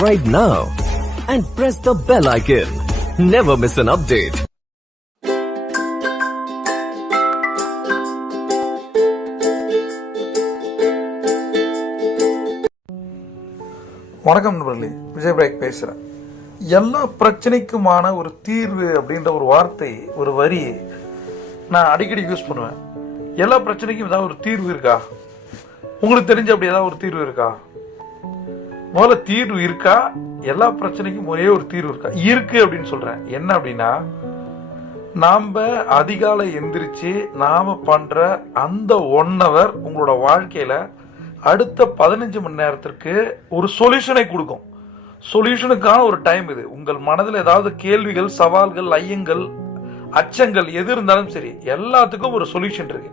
Subscribe now and press the bell icon. Never miss an update. வணக்கம் நண்பர்களே, Vijay break பேசுகிறேன். எல்லா பிரச்சனைக்குமான ஒரு தீர்வு அப்படின்ற ஒரு வார்த்தை, ஒரு வரி நான் அடிக்கடி யூஸ் பண்ணுவேன். எல்லா பிரச்சனைக்கும் ஏதாவது ஒரு தீர்வு இருக்கா? உங்களுக்கு தெரிஞ்ச அப்படி ஏதாவது ஒரு தீர்வு இருக்கா? முதல்ல தீர்வு இருக்கா? எல்லா பிரச்சனைக்கும் ஒரே ஒரு தீர்வு இருக்கா? இருக்கு அப்படின்னு சொல்றேன். என்ன அப்படின்னா, நாம அதிகாலை எந்திரிச்சு நாம பண்ற அந்த 1 hour உங்களோட வாழ்க்கையில அடுத்த 15 மணி நேரத்திற்கு ஒரு சொல்யூஷனை கொடுக்கும். சொல்யூஷனுக்கான ஒரு டைம் இது. உங்கள் மனதில் ஏதாவது கேள்விகள், சவால்கள், ஐயங்கள், அச்சங்கள் எது இருந்தாலும் சரி, எல்லாத்துக்கும் ஒரு சொல்யூஷன் இருக்கு.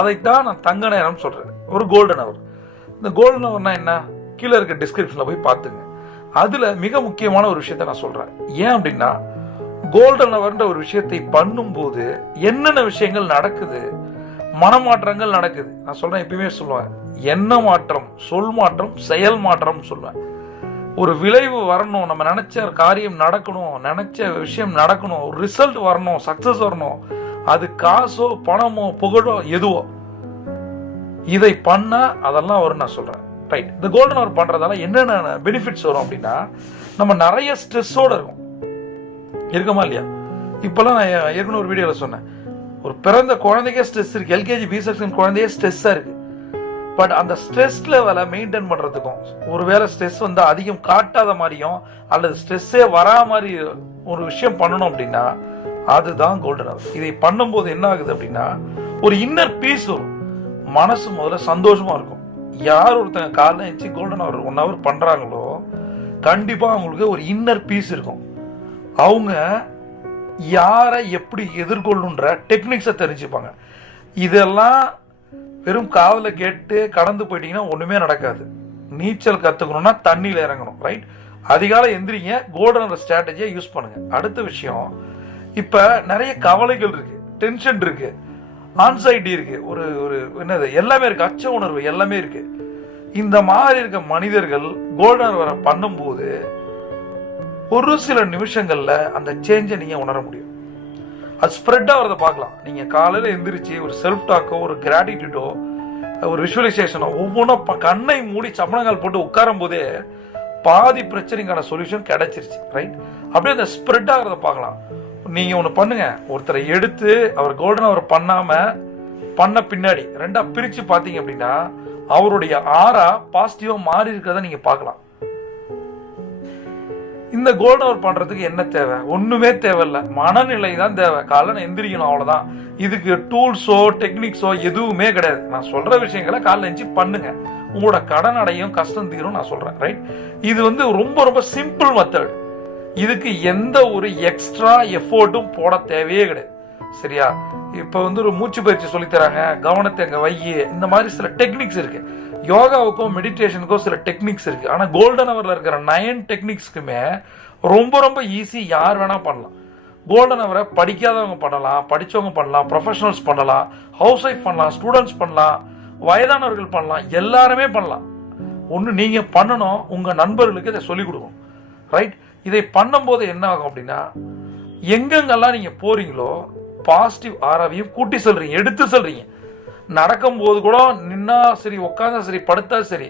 அதைத்தான் நான் தங்க நேரம் சொல்றேன், ஒரு கோல்டன் அவர். இந்த கோல்டன் அவர்னா என்ன? கீழே இருக்க டிஸ்கிரிப்ஷன்ல போய் பார்த்துங்க. அதுல மிக முக்கியமான ஒரு விஷயத்த நான் சொல்றேன். ஏன் அப்படின்னா, கோல்டன் அவர்ன்ற ஒரு விஷயத்தை பண்ணும்போது என்னென்ன விஷயங்கள் நடக்குது, மனமாற்றங்கள் நடக்குது. நான் சொல்றேன், எப்பயுமே சொல்லுவேன், எண்ண மாற்றம், சொல் மாற்றம், செயல் மாற்றம் சொல்லுவேன். ஒரு விளைவு வரணும், நம்ம நினைச்ச காரியம் நடக்கணும், நினைச்ச விஷயம் நடக்கணும், ஒரு ரிசல்ட் வரணும், சக்சஸ் வரணும். அது காசோ, பணமோ, புகழோ, எதுவோ, இதை பண்ண அதெல்லாம் வரும் நான் சொல்றேன். ரைட். இந்த கோல்டன் அவர் பண்றதால என்னென்ன பெனிஃபிட்ஸ் வரும் அப்படின்னா, நம்ம நிறைய ஸ்ட்ரெஸ்ஸோட இருக்கும். இருக்குமா இல்லையா? இப்பெல்லாம் நான் ஏற்கனவே ஒரு வீடியோல சொன்னேன், ஒரு பிறந்த குழந்தைக்கே ஸ்ட்ரெஸ் இருக்கு. எல்கேஜி பி செக்ஷன் குழந்தையே ஸ்ட்ரெஸ்ஸா இருக்கு. பட் அந்த ஸ்ட்ரெஸ் லெவலை மெயின்டைன் பண்றதுக்கும், ஒருவேளை ஸ்ட்ரெஸ் வந்து அதிகம் காட்டாத மாதிரியும் அல்லது ஸ்ட்ரெஸ்ஸே வரா மாதிரி ஒரு விஷயம் பண்ணணும் அப்படின்னா அதுதான் கோல்டன் அவர். இதை பண்ணும்போது என்ன ஆகுது அப்படின்னா, ஒரு இன்னர் பீஸ் வரும். மனசு முதல்ல சந்தோஷமா இருக்கும். யார் ஒருத்தங்க காலைல எழுச்சி கோல்டன் அவர் 1 hour பண்றாங்களோ, கண்டிப்பா அவங்களுக்கு ஒரு இன்னர் பீஸ் இருக்கும். அவங்க யாரை எப்படி எதிர்கொள்ளுன்ற டெக்னிக்ஸை தெரிஞ்சுப்பாங்க. இதெல்லாம் வெறும் காதல கேட்டு கடந்து போயிட்டீங்கன்னா ஒண்ணுமே நடக்காது. நீச்சல் கத்துக்கணும்னா தண்ணியில இறங்கணும். ரைட். அதிகாலை எந்திரிங்க, கோல்டன் ஸ்ட்ராட்டஜியை யூஸ் பண்ணுங்க. அடுத்த விஷயம், இப்ப நிறைய கவலைகள் இருக்கு, டென்ஷன் இருக்கு, ஆன்சைட்டி இருக்கு, ஒரு ஒரு என்னது எல்லாமே இருக்கு, அச்ச உணர்வு எல்லாமே இருக்கு. இந்த மாதிரி இருக்க மனிதர்கள் கோல்டன் வர பண்ணும்போது ஒரு சில நிமிஷங்கள்ல அந்த சேஞ்சை நீங்க உணர முடியும். அது ஸ்ப்ரெட் ஆகிறத பார்க்கலாம். நீங்க காலையில எந்திரிச்சு ஒரு செல்ஃப் டாக்கோ, ஒரு கிராட்டிடியூடோ, ஒரு விஷுவலைசேஷனோ ஒவ்வொன்றும் கண்ணை மூடி சப்பனங்கால் போட்டு உட்காரும் போதே பாதி பிரச்சனைக்கான சொல்யூஷன் கிடைச்சிருச்சு. ரைட். அப்படியே அந்த ஸ்ப்ரெட் ஆகிறத பார்க்கலாம். நீங்க ஒண்ணு பண்ணுங்க, ஒருத்தரை எடுத்து அவர் கோல்டன் அவர் பண்ண பின்னாடி 2ஆ பிரிச்சு பாத்தீங்க அப்படின்னா அவருடைய ஆரா பாசிட்டிவா மாறி இருக்கிறத நீங்க பார்க்கலாம். இந்த கோல்டன் அவர் பண்றதுக்கு என்ன தேவை? ஒண்ணுமே தேவையில்ல, மனநிலை தான் தேவை. காலைல எந்திரிக்கணும், அவ்வளவுதான். இதுக்கு டூல்ஸோ டெக்னிக்ஸோ எதுவுமே கிடையாது. நான் சொல்ற விஷயங்களை காலைல எஞ்சி பண்ணுங்க, உங்களோட கடன் அடையும், கஷ்டம் தீரும் நான் சொல்றேன். ரைட். இது வந்து ரொம்ப ரொம்ப சிம்பிள் மெத்தட். இதுக்கு எந்த ஒரு எக்ஸ்ட்ரா எஃபோர்ட்டும் போட தேவையே கிடையாது. சரியா? இப்ப வந்து ஒரு மூச்சு பயிற்சி சொல்லி தராங்க, கவனத்தை அங்க வையி, இந்த மாதிரி சில டெக்னிக்ஸ் இருக்கு. யோகாவுக்கும் மெடிடேஷனுக்கும் சில டெக்னிக்ஸ் இருக்கு. ஆனா கோல்டன் அவர்ல இருக்கிற 9 டெக்னிக்ஸ்க்குமே ரொம்ப ரொம்ப ஈஸி, யார் வேணா பண்ணலாம். கோல்டன் அவரை படிக்காதவங்க பண்ணலாம், படிச்சவங்க பண்ணலாம், ப்ரொஃபஷனல்ஸ் பண்ணலாம், ஹவுஸ் ஒய்ஃப் பண்ணலாம், ஸ்டூடெண்ட்ஸ் பண்ணலாம், வயதானவர்கள் பண்ணலாம், எல்லாருமே பண்ணலாம். ஒண்ணு நீங்க பண்ணணும், உங்க நண்பர்களுக்கு இதை சொல்லிக் கொடுக்கணும். ரைட். இதை பண்ணும்போது என்ன ஆகும் அப்படின்னா, எங்கெங்கெல்லாம் நீங்க போறீங்களோ பாசிட்டிவ் ஆராவையும் கூட்டி சொல்றீங்க, எடுத்து சொல்றீங்க. நடக்கும் போது கூட நின்னா சரி, உட்காந்தா சரி, படுத்தா சரி,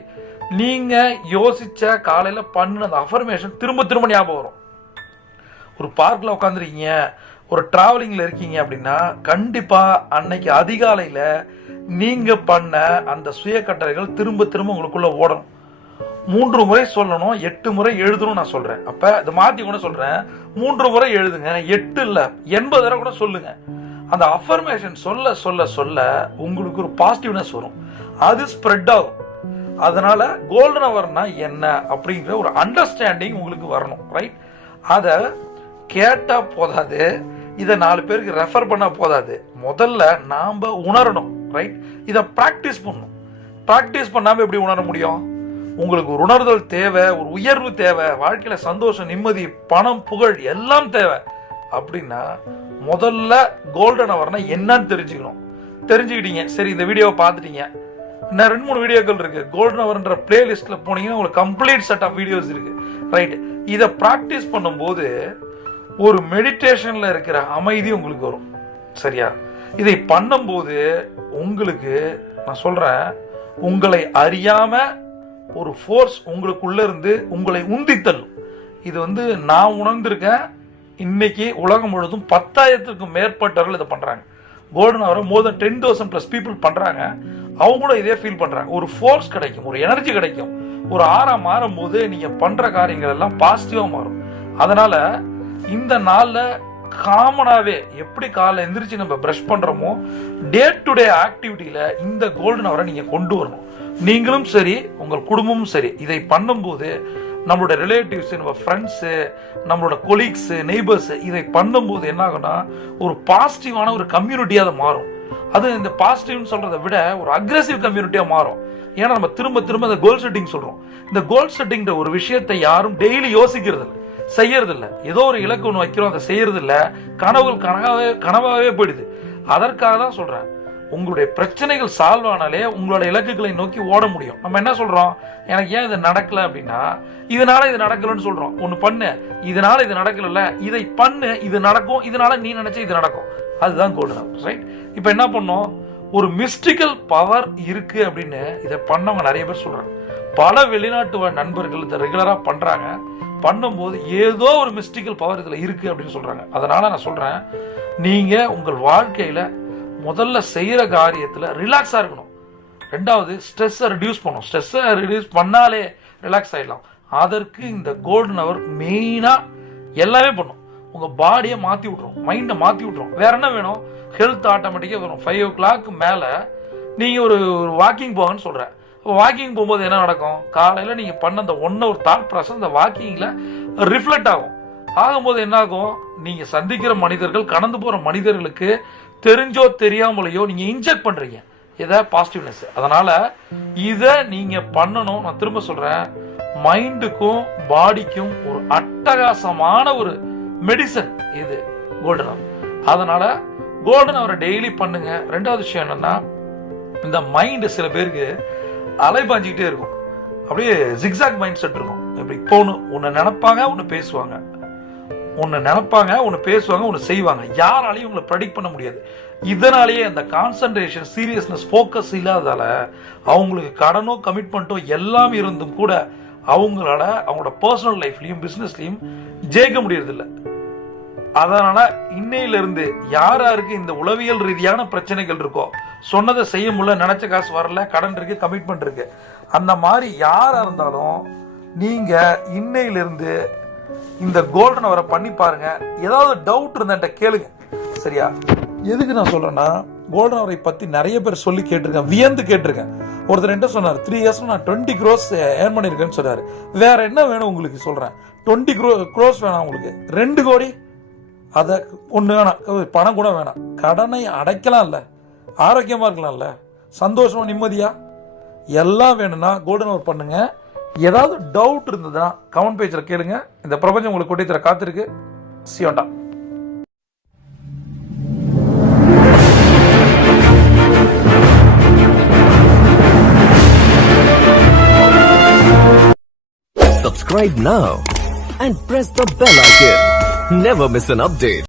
நீங்க யோசிச்ச காலையில பண்ண அந்த அஃபர்மேஷன் திரும்ப திரும்ப ஞாபகம் வரும். ஒரு பார்க்ல உட்காந்துருக்கீங்க, ஒரு டிராவலிங்ல இருக்கீங்க அப்படின்னா கண்டிப்பா அன்னைக்கு அதிகாலையில நீங்க பண்ண அந்த சுய கட்டளைகள் திரும்ப திரும்ப உங்களுக்குள்ள ஓடணும். 3 முறை சொல்லணும், 8 முறை எழுதணும் நான் சொல்றேன். அப்ப இதை மாத்தி கூட சொல்றேன், 3 முறை எழுதுங்க, 8 இல்ல 80 தடவை கூட சொல்லுங்க. அந்த அஃபர்மேஷன் சொல்ல சொல்ல சொல்ல உங்களுக்கு ஒரு பாசிட்டிவ்னஸ் வரும், அது ஸ்ப்ரெட் ஆகும். அதனால கோல்டன் அவர்னா என்ன அப்படிங்கிற ஒரு அண்டர்ஸ்டாண்டிங் உங்களுக்கு வரணும். ரைட். அத கேட்டா போதாது, இதை 4 பேருக்கு ரெஃபர் பண்ணா போதாது, முதல்ல நாம உணரணும். ரைட். இதை பிராக்டிஸ் பண்ணணும். பிராக்டிஸ் பண்ணாம எப்படி உணர முடியும்? உங்களுக்கு ஒரு உணர்தல் தேவை, ஒரு உயர்வு தேவை, வாழ்க்கையில சந்தோஷம், நிம்மதி, பணம், புகழ் எல்லாம் தேவை அப்படின்னா முதல்ல கோல்டன் அவர்னா என்னன்னு தெரிஞ்சுக்கணும். தெரிஞ்சுக்கிட்டீங்க, சரி இந்த வீடியோவை பார்த்துட்டீங்க, இன்னும் 2-3 வீடியோக்கள் இருக்கு. கோல்டன் ஹவர்ன்ற பிளேலிஸ்ட்ல போனீங்கன்னா உங்களுக்கு கம்ப்ளீட் செட் ஆஃப் வீடியோஸ் இருக்கு. ரைட், இதை ப்ராக்டிஸ் பண்ணும்போது ஒரு மெடிடேஷன்ல இருக்கிற அமைதி உங்களுக்கு வரும். சரியா? இதை பண்ணும்போது உங்களுக்கு நான் சொல்றேன், உங்களை அறியாம ஒரு ஃபோர்ஸ் உங்களுக்குள்ள இருந்து உங்களை உந்தி தள்ளும். இது நான் உணர்ந்திருக்கேன். இன்னைக்கு உலகம் முழுவதும் 10,000க்கும் மேற்பட்டவர்கள் இதை பண்றாங்க. கோல்டன் ஹவர் மோர் தென் 10,000+ பீப்புள் பண்றாங்க. அவங்க கூட இதே ஃபீல் பண்றாங்க. ஒரு ஃபோர்ஸ் கிடைக்கும், ஒரு எனர்ஜி கிடைக்கும். ஒரு ஆறா மாறும் போது நீங்க பண்ற காரியங்கள் எல்லாம் பாசிட்டிவா மாறும். அதனால இந்த நாள்ல காமனாவே எப்படி காலைல எந்திரிச்சு நம்ம பிரஷ் பண்றோமோ டே டு டே ஆக்டிவிட்டியில இந்த கோல்டன் ஹவரை நீங்க கொண்டு வரணும். நீங்களும் சரி, உங்கள் குடும்பமும் சரி. இதை பண்ணும்போது நம்மளோட ரிலேட்டிவ்ஸ், நம்ம ஃப்ரெண்ட்ஸு, நம்மளோட கொலீக்ஸு, நெய்பர்ஸ் இதை பண்ணும்போது என்ன ஆகும்னா ஒரு பாசிட்டிவான ஒரு கம்யூனிட்டியாக அதை மாறும். அது இந்த பாசிட்டிவ்னு சொல்றதை விட ஒரு அக்ரெசிவ் கம்யூனிட்டியாக மாறும். ஏன்னா நம்ம திரும்ப திரும்ப இந்த கோல் செட்டிங் சொல்றோம். இந்த கோல் செட்டிங் ஒரு விஷயத்தை யாரும் டெய்லி யோசிக்கிறது இல்லை, செய்யறது இல்லை. ஏதோ ஒரு இலக்கு ஒன்று வைக்கிறோம், அதை செய்யறது இல்லை. கனவுகள் கனவாகவே போயிடுது. அதற்காக தான் சொல்றேன், உங்களுடைய பிரச்சனைகள் சால்வ் ஆனாலே உங்களோட இலக்குகளை நோக்கி ஓட முடியும். நம்ம என்ன சொல்றோம், எனக்கு ஏன் இது நடக்கல அப்படின்னா, இதனால இது நடக்கலன்னு சொல்றோம். ஒண்ணு பண்ணு, இதனால இது நடக்கல, இதை பண்ணு, இது நடக்கும், இதனால நீ நினைச்ச இது நடக்கும். அதுதான் கோல்டன் ஹவர். ரைட்? இப்போ என்ன பண்ணோம், ஒரு மிஸ்டிக்கல் பவர் இருக்கு அப்படின்னு இதை பண்ணவங்க நிறைய பேர் சொல்றாங்க. பல வெளிநாட்டு நண்பர்கள் இதை ரெகுலரா பண்றாங்க. பண்ணும்போது ஏதோ ஒரு மிஸ்டிக்கல் பவர் இதுல இருக்கு அப்படின்னு சொல்றாங்க. அதனால நான் சொல்றேன், நீங்க உங்கள் வாழ்க்கையில முதல்ல செய்யற காரியத்துல ரிலாக்ஸா இருக்கணும். ரெண்டாவது ஸ்ட்ரெஸ்ஸை ரிடியூஸ் பண்ணணும். ஸ்ட்ரெஸ்ஸை ரிடியூஸ் பண்ணாலே ரிலாக்ஸ் ஆயிடலாம். அதற்கு இந்த கோல்டன் ஹவர் மெயினா எல்லாமே பண்ணும். உங்க பாடியை மாத்தி விட்டுரும், மைண்டை மாத்தி விட்டுரும். வேற என்ன வேணும், ஹெல்த் ஆட்டோமேட்டிக்கா வரும். 5 o'clock மேல நீங்க ஒரு வாக்கிங் போங்கன்னு சொல்றேன். வாக்கிங் போகும்போது என்ன நடக்கும், காலையில நீங்க பண்ண அந்த 1 hour தாட் ப்ராசஸ் அந்த வாக்கிங்ல ரிஃப்ளெக்ட் ஆகும். ஆகும்போது என்ன ஆகும், நீங்க சந்திக்கிற மனிதர்கள், கடந்து போற மனிதர்களுக்கு தெரிஞ்சோ தெரியாமலையோ நீங்க இன்ஜெக்ட் பண்றீங்க இதை பாசிட்டிவ்னஸ். அதனால இதை நீங்க பண்ணணும். நான் திரும்ப சொல்றேன், மைண்டுக்கும் பாடிக்கும் ஒரு அட்டகாசமான ஒரு மெடிசன் இது கோல்டன் ஹவர். அதனால கோல்டன் ஹவரை டெய்லி பண்ணுங்க. ரெண்டாவது விஷயம் என்னன்னா, இந்த மைண்ட் சில பேருக்கு அலைபாஞ்சிக்கிட்டே இருக்கும். அப்படியே ஜிக்ஸாக் மைண்ட் செட் இருக்கும். இப்படி ஒன்னு நினைப்பாங்க, ஒன்னு பேசுவாங்க, ஒன்னு நினைப்பாங்க, ஒன்னு பேசுவாங்க, ஒன்னு செய்வாங்க. யாராலையும் உங்களை ப்ரெடிக்ட் பண்ண முடியாது. இதனாலேயே அந்த கான்சன்ட்ரேஷன், சீரியஸ்னஸ், ஃபோக்கஸ் இல்லாததால அவங்களுக்கு கடனோ கமிட்மெண்ட்டோ எல்லாம் இருந்தும் கூட அவங்களால அவங்களோட பர்சனல் லைஃப்லயும் பிசினஸ்லயும் ஜெயிக்க முடியறதில்லை. அதனால இன்னையில இருந்து யாருக்கு இந்த உளவியல் ரீதியான பிரச்சனைகள் இருக்கோ, சொன்னதை செய்ய முடியல, நினைச்ச காசு வரல, கடன் இருக்கு, கமிட்மெண்ட் இருக்கு, அந்த மாதிரி யாரா இருந்தாலும் நீங்க இன்னையில இருந்து இந்த கோல்டன் ஹவரை பண்ணி பாருங்க. ஏதாவது டவுட் இருந்தா கேளுங்க. சரியா? எதுக்கு நான் சொல்றேன்னா, கோல்டன் ஹவரை பத்தி நிறைய பேர் சொல்லி கேட்டிருக்கேன், வியந்து கேட்டிருக்கேன். ஒருத்தர் என்ன சொன்னார், 3 years நான் 20 crores ஏர்ன் பண்ணிருக்கேன்னு சொன்னாரு. வேற என்ன வேணும் உங்களுக்கு சொல்றேன், 20 crores வேணாம் உங்களுக்கு, 2 கோடி, அத ஒண்ணு வேணாம், பணம் கூட வேணாம், கடனை அடைக்கலாம்ல, ஆரோக்கியமா இருக்கலாம்ல, சந்தோஷமா நிம்மதியா, எல்லாம் வேணும்னா கோல்டன் ஹவர் பண்ணுங்க. ஏதாவது டவுட் இருந்ததுன்னா கமெண்ட் பேஜ்ல கேளுங்க. இந்த பிரபஞ்சம் உங்களுக்கு கொட்டி தர காத்திருக்கு. சியோண்டா. Subscribe now and press the bell icon. Never miss an update.